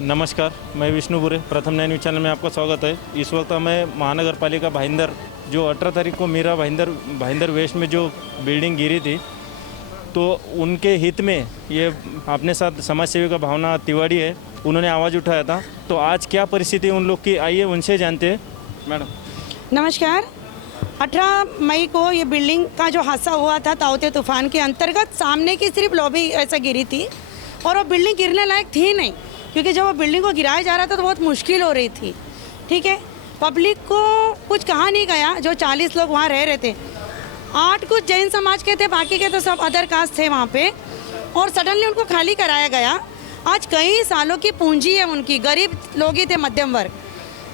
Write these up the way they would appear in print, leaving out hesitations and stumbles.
नमस्कार, मैं विष्णु बुरे, प्रथम नया न्यूज़ चैनल में आपका स्वागत है। इस वक्त हमें महानगर पालिका भाईंदर जो 18 तारीख को मीरा भाईंदर वेस्ट में जो बिल्डिंग गिरी थी, तो उनके हित में ये अपने साथ समाज सेविका भावना तिवारी है, उन्होंने आवाज़ उठाया था। तो आज क्या परिस्थिति उन लोग की, आइए उनसे जानते हैं। मैडम नमस्कार। 18 मई को ये बिल्डिंग का जो हादसा हुआ था ताउते तूफान के अंतर्गत, सामने की सिर्फ लॉबी ऐसा गिरी थी और वो बिल्डिंग गिरने लायक थी नहीं, क्योंकि जब वो बिल्डिंग को गिराया जा रहा था तो बहुत मुश्किल हो रही थी। ठीक है, पब्लिक को कुछ कहा नहीं गया। जो 40 लोग वहाँ रह रहे थे, 8 कुछ जैन समाज के थे, बाकी के तो सब अदर कास्ट थे वहाँ पे, और सडनली उनको खाली कराया गया। आज कई सालों की पूंजी है उनकी, गरीब लोग ही थे, मध्यम वर्ग,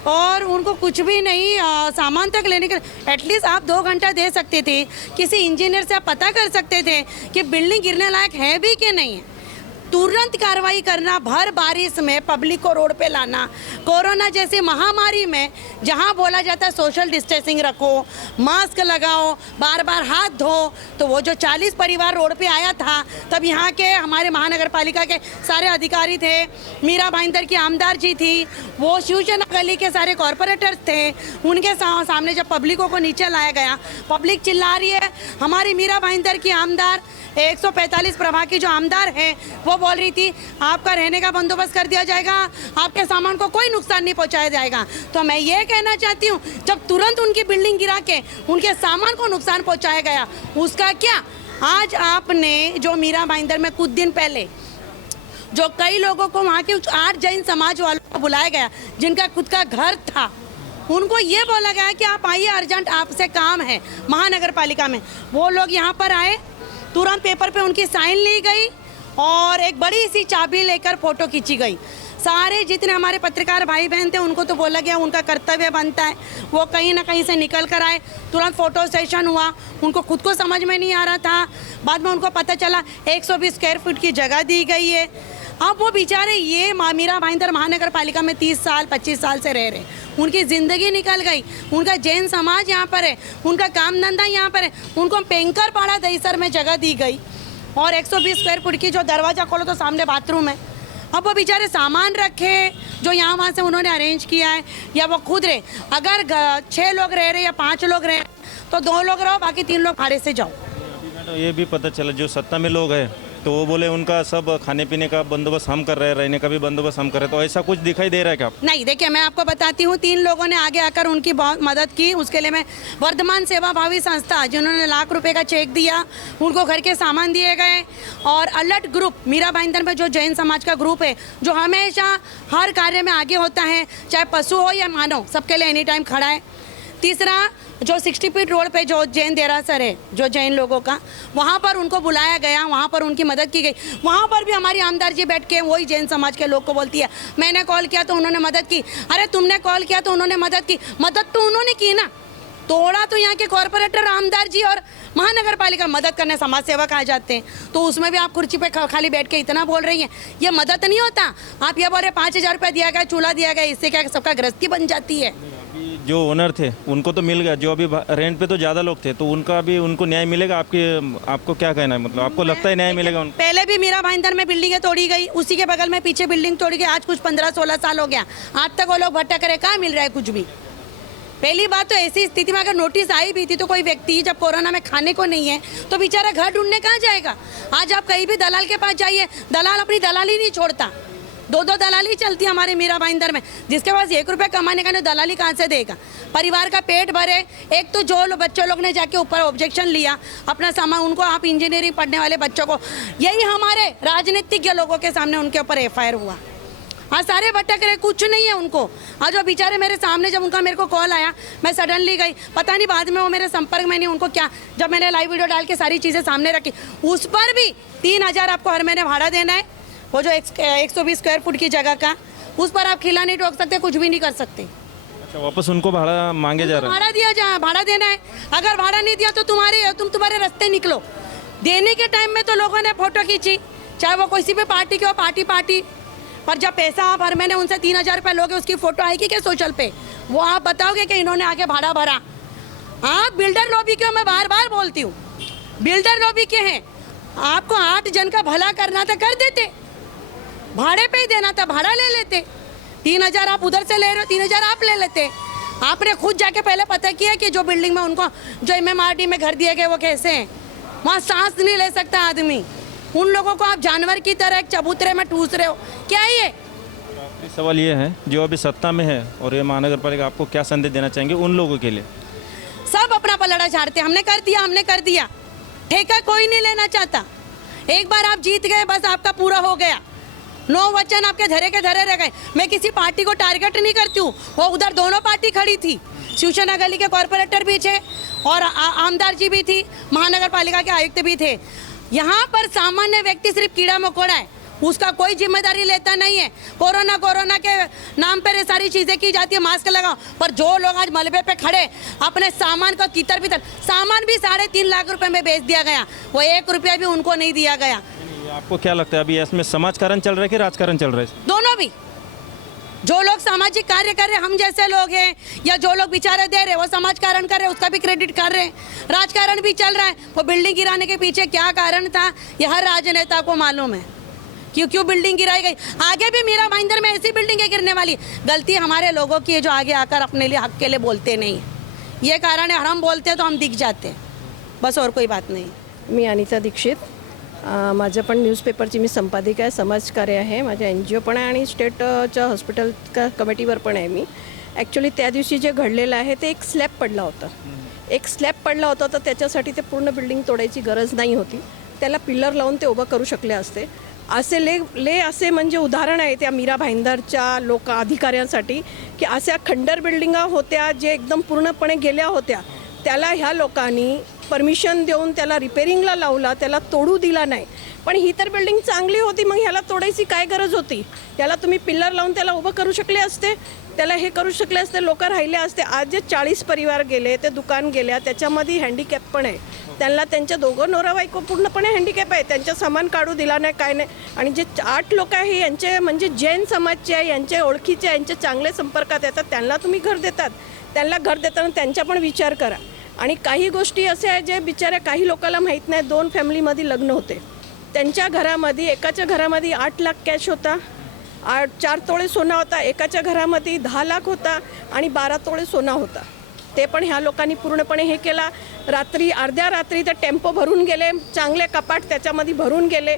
और उनको कुछ भी नहीं, सामान तक लेने के एटलीस्ट आप 2 घंटा दे सकते थे। किसी इंजीनियर से आप पता कर सकते थे कि बिल्डिंग गिरने लायक है भी कि नहीं है। तुरंत कार्रवाई करना, भर बारिश में पब्लिक को रोड पे लाना, कोरोना जैसी महामारी में जहां बोला जाता है सोशल डिस्टेंसिंग रखो, मास्क लगाओ, बार बार हाथ धो, तो वो जो 40 परिवार रोड पे आया था, तब यहाँ के हमारे महानगर पालिका के सारे अधिकारी थे, मीरा भाईंदर की आमदार जी थी, वो शिवसेना गली के सारे कॉरपोरेटर्स थे, उनके सामने जब पब्लिकों को नीचे लाया गया, पब्लिक चिल्ला रही है। हमारी मीरा भाईंदर की आमदार 145 प्रभाग की जो आमदार है, वो बोल रही थी आपका रहने का बंदोबस्त कर दिया जाएगा, आपके सामान को कोई नुकसान नहीं पहुंचाया जाएगा। तो मैं ये कहना चाहती हूँ, जब तुरंत उनकी बिल्डिंग गिरा के उनके सामान को नुकसान पहुंचाया गया, उसका क्या? आज आपने जो मीरा भाईंदर में कुछ दिन पहले जो कई लोगों को, वहाँ के 8 जैन समाज वालों को बुलाया गया जिनका खुद का घर था, उनको ये बोला गया कि आप आइए, अर्जेंट आपसे काम है महानगर पालिका में। वो लोग यहाँ पर आए, तुरंत पेपर पे उनकी साइन ली गई और एक बड़ी सी चाबी लेकर फोटो खींची गई। सारे जितने हमारे पत्रकार भाई बहन थे, उनको तो बोला गया उनका कर्तव्य बनता है, वो कहीं ना कहीं से निकल कर आए। तुरंत फोटो सेशन हुआ, उनको खुद को समझ में नहीं आ रहा था, बाद में उनको पता चला 120 स्क्वायर फीट की जगह दी गई है। अब वो बेचारे ये मीरा भाईंदर महानगर पालिका में 30 साल 25 साल से रह रहे, उनकी ज़िंदगी निकल गई, उनका जैन समाज यहाँ पर है, उनका काम धंधा यहाँ पर है, उनको पेंकर पाड़ा दहीसर में जगह दी गई और 120 स्क्वायर फुट की जो दरवाज़ा खोलो तो सामने बाथरूम है। अब वो बेचारे सामान रखे जो यहाँ वहाँ से उन्होंने अरेंज किया है, या वो खुद रहे। अगर 6 लोग रह रहे या 5 लोग रहे तो 2 लोग रहो, बाकी 3 लोग भाड़े से जाओ। तो ये भी पता चला जो सत्ता में लोग हैं, तो वो बोले उनका सब खाने पीने का बंदोबस्त हम कर रहे हैं, रहने का भी बंदोबस्त हम कर रहे हैं। तो ऐसा कुछ दिखाई दे रहा है क्या? नहीं, देखिए मैं आपको बताती हूँ, 3 लोगों ने आगे आकर उनकी बहुत मदद की। उसके लिए मैं वर्धमान सेवा भावी संस्था, जिन्होंने लाख रुपए का चेक दिया, उनको घर के सामान दिए गए, और अलर्ट ग्रुप मीरा भाईंदर में जो जैन समाज का ग्रुप है, जो हमेशा हर कार्य में आगे होता है, चाहे पशु हो या मानव, सबके लिए एनी टाइम खड़ा है। तीसरा, जो 60 फीट रोड पे जो जैन देरासर है, जो जैन लोगों का, वहाँ पर उनको बुलाया गया, वहाँ पर उनकी मदद की गई। वहाँ पर भी हमारी आमदार जी बैठ के वही जैन समाज के लोग को बोलती है, मैंने कॉल किया तो उन्होंने मदद की, अरे तुमने कॉल किया तो उन्होंने मदद की। मदद तो उन्होंने की ना, तोड़ा तो यहाँ के कॉरपोरेटर आमदार जी और महानगर पालिका मदद करने समाज सेवक आ जाते हैं। तो उसमें भी आप कुर्सी पे खाली बैठ के इतना बोल रही हैं, ये मदद नहीं होता। आप ये बोल रहे 5000 रुपया दिया गया, चूल्हा दिया गया, इससे क्या सबका गृहस्थी बन जाती है? जो ओनर थे उनको तो मिल गया, जो अभी रेंट पे तो ज़्यादा लोग थे, तो उनका भी उनको न्याय मिलेगा? आपको क्या कहना है, मतलब आपको लगता है न्याय मिलेगा उनको? पहले भी मीरा भाईंदर में बिल्डिंगें तोड़ी गई, उसी के बगल में पीछे बिल्डिंग तोड़ी गई, आज कुछ 15-16 साल हो गया, आज तक वो लोग भटक रहे, कहाँ मिल रहा है कुछ भी। पहली बात तो ऐसी स्थिति में अगर नोटिस आई भी थी तो कोई व्यक्ति जब कोरोना में खाने को नहीं है तो बेचारा घर ढूंढने कहाँ जाएगा? आज आप कहीं भी दलाल के पास जाइए, दलाल अपनी दलाली नहीं छोड़ता, 2-2 दलाली चलती है हमारे मीरा भाईंदर में। जिसके पास 1 रुपया कमाने का नहीं, दलाली कहाँ से देगा? परिवार का पेट भरे। एक तो जो बच्चों लोग ने जाके ऊपर ऑब्जेक्शन लिया अपना सामान, उनको आप इंजीनियरिंग पढ़ने वाले बच्चों को, यही हमारे राजनीतिज्ञ लोगों के सामने उनके ऊपर FIR हुआ। आज सारे भटक रहे, कुछ नहीं है उनको। आज वो बेचारे मेरे सामने, जब उनका मेरे को कॉल आया, मैं सडनली गई, पता नहीं बाद में वो मेरे संपर्क में नहीं, उनको क्या, जब मैंने लाइव वीडियो डाल के सारी चीज़ें सामने रखी, उस पर भी 3000 आपको हर महीने भाड़ा देना है। वो जो 120 स्क्वायर फुट की जगह का, उस पर आप खिला नहीं ठोक सकते, कुछ भी नहीं कर सकते। अच्छा, वापस उनको भाड़ा मांगे जा रहा है? भाड़ा दिया जा, भाड़ा देना है। अगर भाड़ा नहीं दिया तो तुम्हारे रास्ते निकलो। देने के टाइम में तो लोगों ने फोटो खींची, चाहे वो किसी भी पार्टी की हो, पार्टी, पर जब पैसा आप हर महीने उनसे 3000 रुपये लोगे, उसकी फोटो आएगी क्या सोशल पे? वो आप बताओगे कि इन्होंने आगे भाड़ा भरा। आप बिल्डर लॉबी क्यों, मैं बार बार बोलती हूँ, बिल्डर लॉबी के हैं। आपको 8 जन का भला करना था, कर देते। भाड़े पे ही देना था, भाड़ा ले लेते। 3,000 आप उधर से ले रहे हो, 3,000 आप ले लेते। आपने खुद जाके पहले पता किया कि जो बिल्डिंग में उनको जो MMRD में घर दिए गए वो कैसे हैं। वहाँ सांस नहीं ले सकता आदमी। उन लोगों को आप जानवर की तरह एक चबूतरे में ठूस रहे हो, क्या ये? आखिरी सवाल ये है, जो अभी सत्ता में है और ये महानगर पालिका, आपको क्या संदेश देना चाहेंगे उन लोगों के लिए? सब अपना पलड़ा झाड़ते, हमने कर दिया। ठेका कोई नहीं लेना चाहता। एक बार आप जीत गए, बस आपका पूरा हो गया। 9 वचन आपके धरे के धरे रह गए। मैं किसी पार्टी को टारगेट नहीं करती हूँ, वो उधर दोनों पार्टी खड़ी थी। शिवसेना गली के कॉरपोरेटर भी थे और आमदार जी भी थी, महानगर पालिका के आयुक्त भी थे। यहाँ पर सामान्य व्यक्ति सिर्फ कीड़ा मकोड़ा है, उसका कोई जिम्मेदारी लेता नहीं है। कोरोना के नाम पर ये सारी चीज़ें की जाती है, मास्क लगाओ, पर जो लोग आज मलबे पे खड़े अपने सामान का तितर बितर, सामान भी 3.5 लाख रुपए में बेच दिया गया, वो 1 रुपया भी उनको नहीं दिया गया। आपको क्या लगता है अभी इसमें समाजकारण चल रहा है कि राजकारण चल रहा है? दोनों भी। जो लोग सामाजिक कार्य कर रहे हैं, हम जैसे लोग हैं, या जो लोग बेचारे दे रहे वो समाज कारण कर रहे, उसका भी क्रेडिट कर रहे हैं। राजकारण भी चल रहा है। वो बिल्डिंग गिराने के पीछे क्या कारण था, ये हर राजनेता को मालूम है। क्यों बिल्डिंग गिराई गई। आगे भी मीरा भाईंदर में ऐसी बिल्डिंग है गिरने वाली। गलती हमारे लोगों की है जो आगे आकर अपने लिए हक के लिए बोलते नहीं। ये कारण है, हम बोलते हैं तो हम दिख जाते हैं, बस और कोई बात नाही। मी अनिता दीक्षित, माझं पण न्यूजपेपरची मी संपादिका आहे, समाजकार्य आहे, माझ्या NGO पण आहे आणि स्टेटच्या हॉस्पिटल कमिटीवर पण आहे मी. ॲक्च्युली त्या दिवशी जे घडलेलं आहे ते एक स्लॅब पडला होता. तर त्याच्यासाठी ते पूर्ण बिल्डिंग तोडायची गरज नाही होती. त्याला पिलर लावून ते उभं करू शकले असते. असे असे म्हणजे उदाहरण आहे त्या मीरा भाईंदरच्या लोक अधिकाऱ्यांसाठी की अशा खंडर बिल्डिंगा होत्या जे एकदम पूर्णपणे गेल्या होत्या. त्याला ह्या लोकांनी परमिशन देऊन त्याला रिपेरिंगला लावला, त्याला तोडू दिला नाही. पण ही तर बिल्डिंग चांगली होती, मग ह्याला तोडायची काय गरज होती? याला तुम्ही पिल्लर लावून त्याला उभं करू शकले असते, त्याला हे करू शकले असते, लोक राहिले असते. आज जे 40 परिवार गेले, ते दुकान गेल्या, त्याच्यामध्ये हँडिकॅप पण आहे. त्यांना त्यांच्या दोघं नवरा बायको पूर्णपणे हँडिकॅप आहे, त्यांचं सामान काढू दिला नाही, काय नाही. आणि जे 8 लोक आहे यांचे म्हणजे जैन समाजचे आहे, यांचे ओळखीचे, यांचे चांगले संपर्कात येतात, त्यांना तुम्ही घर देतात. त्यांना घर देताना त्यांचा पण विचार करा. आणि काही गोष्टी असे आहे जे बिचाऱ्या काही लोकांना माहीत नाही. 2 फॅमिलीमध्ये लग्न होते, त्यांच्या घरामध्ये एकाच्या घरामध्ये 8 लाख कॅश होता, 4 तोळे सोना होता, एकाच्या घरामध्ये 10 लाख होता आणि 12 तोळे सोना होता. ते पण ह्या लोकांनी पूर्णपणे हे केला. रात्री अर्ध्या रात्री ते टेम्पो भरून गेले, चांगले कपाट त्याच्यामध्ये भरून गेले.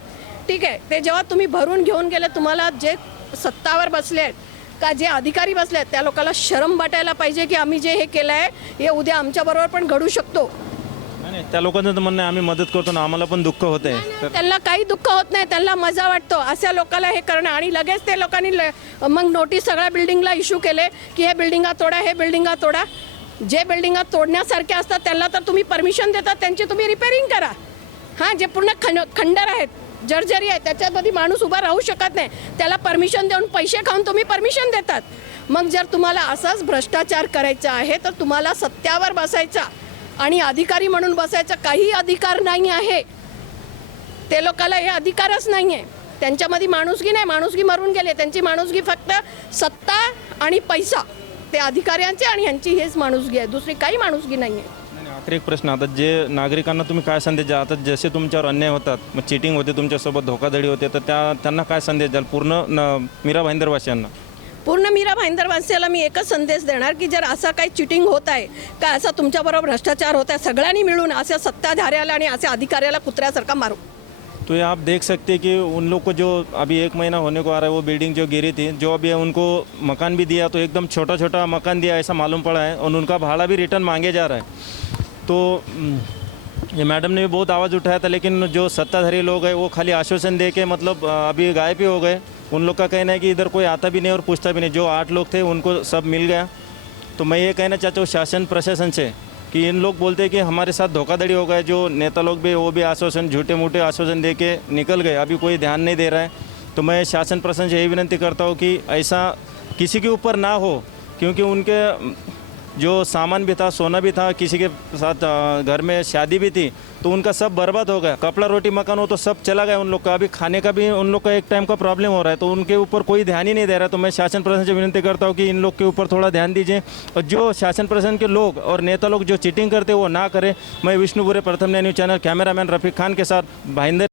ठीक आहे, ते जेव्हा तुम्ही भरून घेऊन गेले, तुम्हाला जे सत्तावर बसले आहेत का जे अधिकारी बसले आहेत त्या लोकांना शरम वाटायला पाहिजे की आम्ही जे हे केलं आहे हे उद्या आमच्याबरोबर पण घडू शकतो. नाही, त्या लोकांचं तर म्हणणं आहे आम्ही मदत करतो ना, आम्हाला पण दुःख होत आहे. त्यांना काही दुःख होत नाही, त्यांना मजा वाटतो अशा लोकांना हे करणं. आणि लगेच ते लोकांनी मग नोटीस सगळ्या बिल्डिंगला इश्यू केले की हे बिल्डिंगा तोडा, हे बिल्डिंगा तोडा. जे बिल्डिंगा तोडण्यासारखे असतात त्यांना तर तुम्ही परमिशन देतात, त्यांची तुम्ही रिपेरिंग करा. हां, जे पूर्ण खंडर आहेत, जर्जरी आहे, त्याच्यामध्ये माणूस उभा राहू शकत नाही, त्याला परमिशन देऊन पैसे खाऊन तुम्ही परमिशन देतात. मग जर तुम्हाला असाच भ्रष्टाचार करायचा आहे तर तुम्हाला सत्यावर बसायचा आणि अधिकारी म्हणून बसायचा काही अधिकार नाही आहे. ते लोकांना हे अधिकारच नाही आहे. त्यांच्यामध्ये माणुसकी नाही, माणुसकी मरून गेले. त्यांची माणुसकी फक्त सत्ता आणि पैसा, ते अधिकाऱ्यांचे आणि यांची हेच माणुसकी आहे, दुसरी काही माणुसकी नाही आहे. आखरी एक प्रश्न, आता जे नागरिकांना तुम्ही काय संदेश द्याल? आता जसे तुमच्यावर अन्याय होतात, मग चिटिंग होते, तुमच्यासोबत धोकाधडी होते, तर त्यांना काय संदेश द्याल पूर्ण मीरा भाईंदरवासियांना? पूर्ण मीरा भाईंदरवासियाला मी एकच संदेश देणार की जर असा काही चिटिंग होत आहे का, असा तुमच्याबरोबर भ्रष्टाचार होत आहे, सगळ्यांनी मिळून अशा सत्ताधाऱ्याला आणि अशा अधिकाऱ्याला कुत्र्यासारखा मारू. तो ये आप देख सकते हैं कि उन लोग को जो अभी 1 महीना होने को आ रहा है, वो बिल्डिंग जो गिरी थी, जो अभी उनको मकान भी दिया तो एकदम छोटा छोटा मकान दिया ऐसा मालूम पड़ा है, और उनका भाड़ा भी रिटर्न मांगे जा रहा है. तो ये मैडम ने भी बहुत आवाज़ उठाया था, लेकिन जो सत्ताधारी लोग हैं वो खाली आश्वासन दे के मतलब अभी गायब ही हो गए. उन लोग का कहना है कि इधर कोई आता भी नहीं और पूछता भी नहीं. जो 8 लोग थे उनको सब मिल गया. तो मैं ये कहना चाहता हूँ शासन प्रशासन से कि इन लोग बोलते हैं कि हमारे साथ धोखाधड़ी हो गए. जो नेता लोग भी वो भी आश्वासन, झूठे मूठे आश्वासन दे के निकल गए, अभी कोई ध्यान नहीं दे रहा है. तो मैं शासन प्रशासन से यही विनती करता हूँ कि ऐसा किसी के ऊपर ना हो, क्योंकि उनके जो सामान भी था, सोना भी था, किसी के साथ घर में शादी भी थी, तो उनका सब बर्बाद हो गया. कपड़ा रोटी मकान हो तो सब चला गया उन लोग का. अभी खाने का भी उन लोग का एक टाइम का प्रॉब्लम हो रहा है, तो उनके ऊपर कोई ध्यान ही नहीं दे रहा है. तो मैं शासन प्रशासन से विनती करता हूँ कि इन लोग के ऊपर थोड़ा ध्यान दीजिए, और जो शासन प्रशासन के लोग और नेता लोग जो चीटिंग करते वो ना करें. मैं विष्णु बुरे, प्रथम न्यूज़ चैनल, कैमरामैन रफ़ीक खान के साथ भाईंदर.